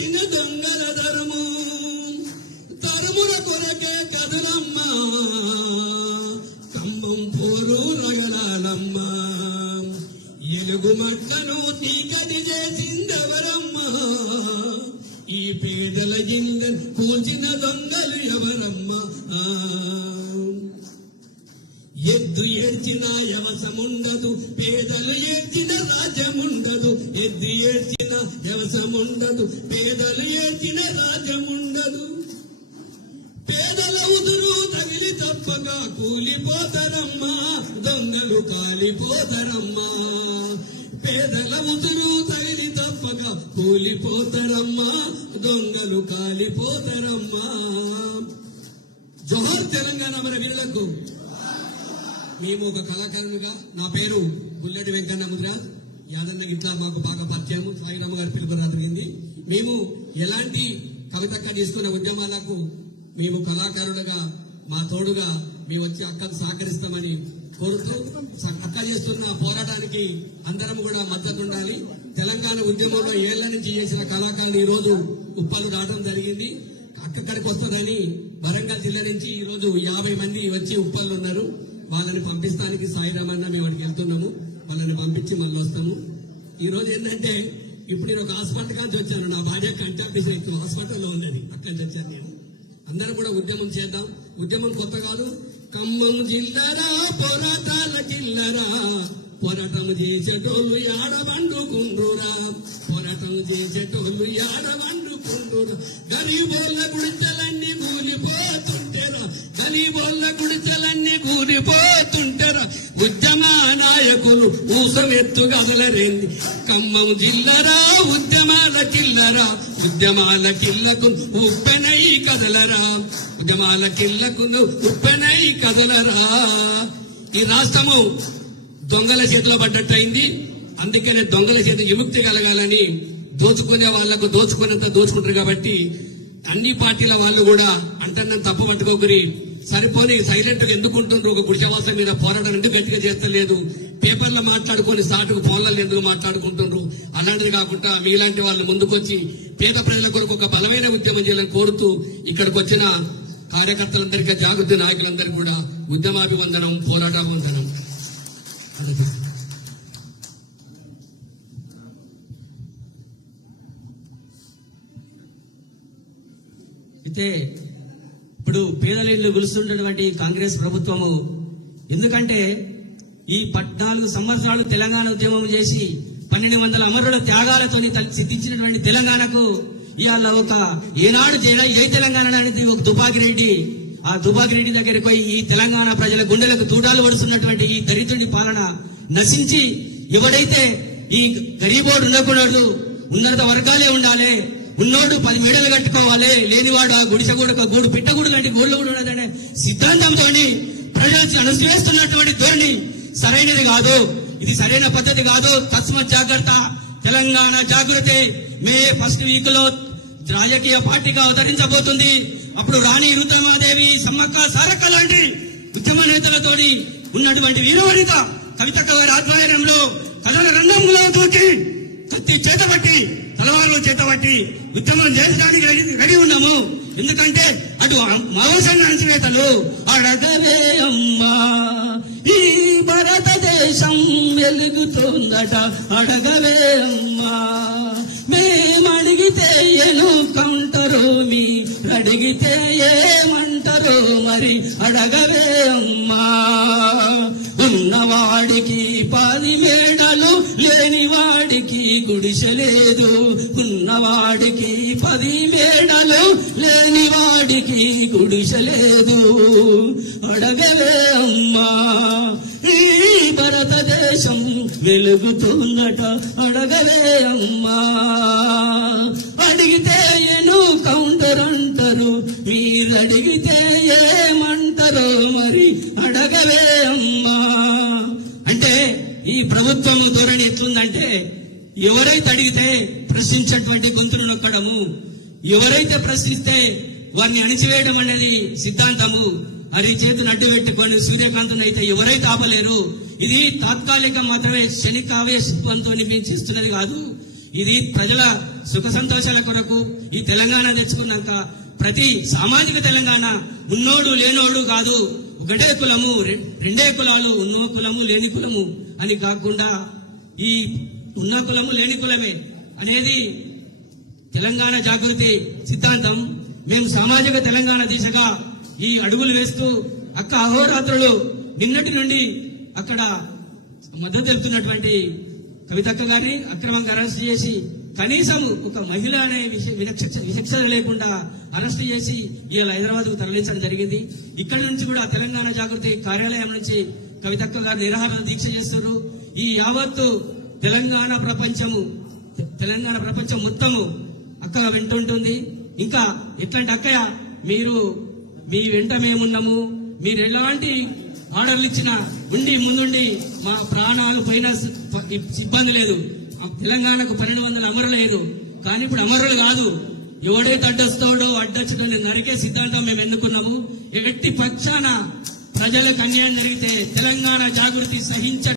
కూల్చిన దొంగల తరుముల కొరకే కదులమ్మా ఖమ్మం పోరు రగలాలమ్మా ఎలుగుమట్లను తీకటి చేసిందెవరమ్మా ఈ పేదల ఇళ్ళను కూల్చిన దొంగలు ఎవరమ్మా ఎద్దు ఏడ్చిన యవసముండదు పేదలు ఏడ్చిన రాజ్యముండదు ఎద్దు ఏడ్చిన యవసముండదు పేదలు ఏడ్చిన రాజ్యముండదు పేదల ఉదురు తగిలి తప్పగా కూలిపోతారమ్మా దొంగలు కాలిపోతారమ్మా పేదల ఉదురు తగిలి తప్పగా కూలిపోతారమ్మా దొంగలు కాలిపోతారమ్మా జోహార్ తెలంగాణ మన వీరులకు. మేము ఒక కళాకారునిగా నా పేరు బుల్లెటి వెంకన్న ముద్రాజ్ యాదన్న ఇట్లా మాకు బాగా పరిచయం సాయిరామ గారి పిలుపు జరిగింది. మేము ఎలాంటి కవితక్క తీసుకున్న ఉద్యమాలకు మేము కళాకారులుగా మా తోడుగా మేము వచ్చి అక్కకు సహకరిస్తామని కోరుతూ అక్క చేస్తున్న పోరాటానికి అందరం కూడా మద్దతు ఉండాలి. తెలంగాణ ఉద్యమంలో ఏళ్ల నుంచి చేసిన కళాకారులు ఈ రోజు ఉప్పలు రావడం జరిగింది. అక్కడికి వస్తుందని వరంగల్ జిల్లా నుంచి ఈ రోజు 50 మంది వచ్చి ఉప్పల్లో ఉన్నారు. వాళ్ళని పంపిస్తానికి సాయిరామన్న మేము అక్కడికి వెళ్తున్నాము. వాళ్ళని పంపించి మళ్ళీ వస్తాము. ఈ రోజు ఏంటంటే ఇప్పుడు నేను ఒక హాస్పిటల్ కాంచి వచ్చాను. నా భార్య కంటాపరేషన్ హాస్పిటల్లో ఉన్నది. అక్కడి నుంచి వచ్చాను నేను. అందరూ కూడా ఉద్యమం చేద్దాం. ఉద్యమం కొత్త కాదు. ఖమ్మం జిల్లారా పోరాటాల కిల్లరా పోరాటం చేసేటోళ్ళు యాడవండుకుండ్రురా పోరాటం చేసేటోళ్ళు యాడవండుకుండ్రురా గరీబోళ్ళ గుడిచెలన్నీ కూలిపోతుంటేరా గరీబోళ్ళ గుడిచెలన్నీ కూలిపోతుంటేరా ఉద్యమ నాయకులు ఊసమెత్తు గదలరేంది ఖమ్మం జిల్లరా ఉద్యమాల కిల్లరా ఉద్యమాల కిల్లకు ఉప్పెనై కదలరా ఉద్యమాల కిల్లకు ఉప్పెనై కదలరా. ఈ రాష్ట్రము దొంగల చేతిలో పడ్డట్టయింది. అందుకనే దొంగల చేతి విముక్తి కలగాలని దోచుకునే వాళ్లకు దోచుకునేంత దోచుకుంటారు. కాబట్టి అన్ని పార్టీల వాళ్ళు కూడా అంటన్నం తప్ప పట్టుకోకరి సరిపోని సైలెంట్ గా ఎందుకుంటుండ్రు. ఒక గుడిసెవాసం మీద పోరాటం ఎందుకు గట్టిగా చేస్తలేదు. పేపర్లో మాట్లాడుకొని సాటుకు ఫోన్లలో ఎందుకు మాట్లాడుకుంటుండ్రు. అలాంటిది కాకుండా మీలాంటి వాళ్ళు ముందుకొచ్చి పేద ప్రజల కొరకు ఒక బలమైన ఉద్యమం చేయాలని కోరుతూ ఇక్కడికి వచ్చిన కార్యకర్తలందరికీ జాగృతి నాయకులందరికీ కూడా ఉద్యమాభివందనం పోరాటాభివందనం. అయితే ఇప్పుడు పేదల ఇళ్లు గులుస్తున్నటువంటి కాంగ్రెస్ ప్రభుత్వము ఎందుకంటే ఈ 14 సంవత్సరాలు తెలంగాణ ఉద్యమం చేసి 1200 అమరుల త్యాగాలతో సిద్ధించినటువంటి తెలంగాణకు ఇవాళ ఒక ఏనాడు ఏ తెలంగాణ అనేది ఒక దుబాగిరెడ్డి ఆ దుబాగిరెడ్డి దగ్గరికి పోయి ఈ తెలంగాణ ప్రజల గుండెలకు తూటాలు పడుతున్నటువంటి ఈ దరిద్రుడి పాలన నశించి ఎవడైతే ఈ గరీబోడు ఉండకూడదు ఉన్నత వర్గాలే ఉండాలి ఉన్నోడు 10 మేడలు కట్టుకోవాలి లేనివాడు ఆ గుడిసె కూడా గూడు పిట్టగూడు లాంటి గూడులో కూడా ఉండదనే సిద్ధాంతంతో ప్రజలు అణచివేస్తున్నటువంటి ధోరణి సరైనది కాదు. ఇది సరైన పద్ధతి కాదు. తస్మత్ జాగ్రత్త. తెలంగాణ జాగృతి మే 1st వీక్ లో రాజకీయ పార్టీగా అవతరించబోతుంది. అప్పుడు రాణి రుద్రమాదేవి సమ్మక్క సారక్క లాంటి ఉద్యమ నేతలతోని ఉన్నటువంటి వీరవనిత కవితక్క గారి ఆధ్వర్యంలో కథల రంగంలో దూకి కత్తి చేతబట్టి తలవారు చేతబట్టి ఉద్యమం చేయడానికి రెడీ ఉన్నాము. ఎందుకంటే అటు మావోసంగ అణచివేతలు అడగవే అమ్మా ఈ భారతదేశం వెలుగుతోందట అడగవే అమ్మా మేమడిగితే ఎనుకంటారు మీరడిగితే ఏమంటారు మరి అడగవే అమ్మా ఉన్నవాడికి 10 మేడలు లేనివాడికి గుడిసెలేదు ఉన్నవాడికి 10 మేడలు లేనివాడికి గుడిసెలేదు అడగవే అమ్మా ఈ భారతదేశం వెలుగుతుందట అడగవే అమ్మా అడిగితే కౌంటర్ అంటారు మీరడిగితే ఏమంటారో మరి అడగవే అమ్మా. అంటే ఈ ప్రభుత్వం ధోరణి ఎట్లుందంటే ఎవరైతే అడిగితే ప్రశ్నించేటువంటి గొంతులు నొక్కడము ఎవరైతే ప్రశ్నిస్తే వారిని అణిచివేయడం అనేది సిద్ధాంతము. అది చేతును అడ్డు పెట్టుకొని సూర్యకాంతుని అయితే ఎవరైతే ఆపలేరు. ఇది తాత్కాలిక మాత్రమే క్షణికావేశత్వంతో మేము చేస్తున్నది కాదు. ఇది ప్రజల సుఖ సంతోషాల కొరకు ఈ తెలంగాణ తెచ్చుకున్నాక ప్రతి సామాజిక తెలంగాణ ఉన్నోడు లేనోడు కాదు, ఒకటే కులము రెండే కులాలు, ఉన్నో కులము లేని కులము అని కాకుండా ఈ ఉన్న కులము లేని కులమే అనేది తెలంగాణ జాగృతి సిద్ధాంతం. మేము సామాజిక తెలంగాణ దిశగా ఈ అడుగులు వేస్తూ అక్క అహోరాత్రులు నిన్నటి నుండి అక్కడ మద్దతు తెలుపుతున్నటువంటి కవితక్క గారిని అక్రమంగా అరెస్ట్ చేసి కనీసం ఒక మహిళ అనే విచక్షణ లేకుండా అరెస్ట్ చేసి ఇవాళ హైదరాబాద్ కు తరలించడం జరిగింది. ఇక్కడి నుంచి కూడా తెలంగాణ జాగృతి కార్యాలయం నుంచి కవితక్క గారు నిరాహార దీక్ష చేస్తున్నారు. ఈ యావత్తు తెలంగాణ ప్రపంచం మొత్తము అక్క వింటుంటుంది. ఇంకా ఎట్లాంటి అక్కయ్య మీరు మీ వెంట మేమున్నాము, మీరు ఎలాంటి ఆర్డర్లు ఇచ్చినా ఉండి ముందుండి మా ప్రాణాలు పైన ఇబ్బంది లేదు. తెలంగాణకు 1200 అమరులు లేదు, కానీ ఇప్పుడు అమరులు కాదు, ఎవడైతే అడ్డొస్తాడో అడ్డొచ్చడని నరికే సిద్ధాంతం మేము ఎన్నుకున్నాము. ఎట్టి పక్షాన ప్రజలకు అన్యాయం జరిగితే తెలంగాణ జాగృతి సహించ